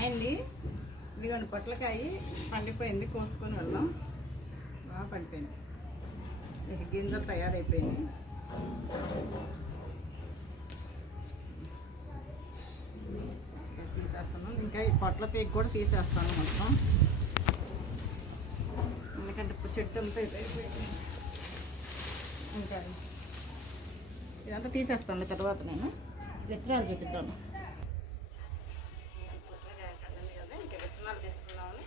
Hi అండి. ఇదిగోండి పొట్లకాయ పండిపోయింది, కోసుకొని వెళ్ళాం. బాగా పండిపోయింది, ఇక గింజలు తయారైపోయింది. తీసేస్తాను, ఇంకా ఈ పొట్ల తీగ కూడా తీసేస్తాను మొత్తం, ఎందుకంటే ఇప్పుడు చెట్టు అంతా అయిపోయింది. ఇంకా ఇదంతా తీసేస్తాను తర్వాత నేను విత్తనాలు చూపిస్తాను. ఇంకా విత్తనాలు తీసుకున్నామని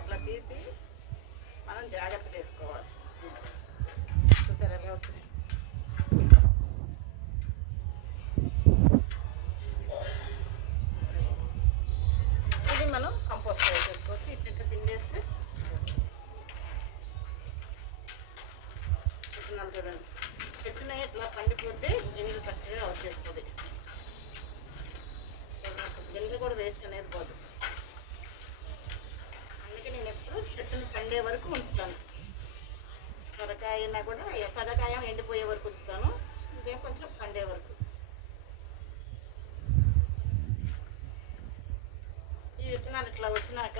ఇట్లా తీసి మనం జాగ్రత్త చేసుకోవాలి. చూసారు ఎలా వచ్చింది. ఇది మనం కంపోస్ట్ వేసేసుకోవచ్చు. ఇట్లా పిండేస్తే విత్తనాలు చూడండి, చెట్టున ఇట్లా పండిపోతే గింజ చక్కగా వచ్చేస్తుంది. గింజ కూడా వేస్ట్ అనేది పోదు. అందుకే నేను ఎప్పుడు చెట్టుని పండే వరకు ఉంచుతాను. సొరకాయ అయినా కూడా సొరకాయ ఎండిపోయే వరకు ఉంచుతాను, ఇదే కొంచెం పండే వరకు. ఈ విత్తనాలు ఇట్లా వచ్చినాక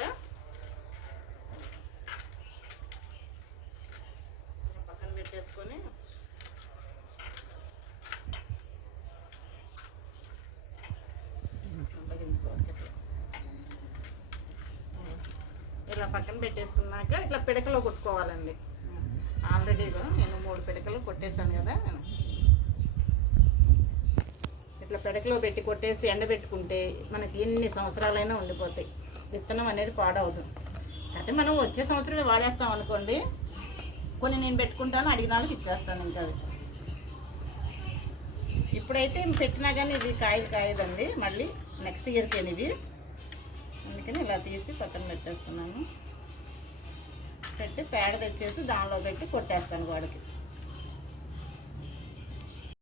పక్కన పెట్టేసుకొని ఇలా పక్కన పెట్టేసుకున్నాక ఇట్లా పిడకలో కొట్టుకోవాలండి. ఆల్రెడీగా నేను 3 పిడకలు కొట్టేసాను కదా. ఇట్లా పిడకలో పెట్టి కొట్టేసి ఎండబెట్టుకుంటే మనకి ఎన్ని సంవత్సరాలైనా ఉండిపోతాయి. విత్తనం అనేది పాడవదు. అయితే మనం వచ్చే సంవత్సరమే వాడేస్తాం అనుకోండి, కొన్ని నేను పెట్టుకుంటాను, అడిగిన వాళ్ళకి ఇచ్చేస్తాను. ఇంకా ఇప్పుడైతే పెట్టినా కానీ ఇవి కాయలు కాయదండి, మళ్ళీ నెక్స్ట్ ఇయర్కి ఇవి. అందుకని ఇలా తీసి పక్కన పెట్టేస్తున్నాను. పెట్టి పేడ తెచ్చేసి దానిలో పెట్టి కొట్టేస్తాను గోడకి.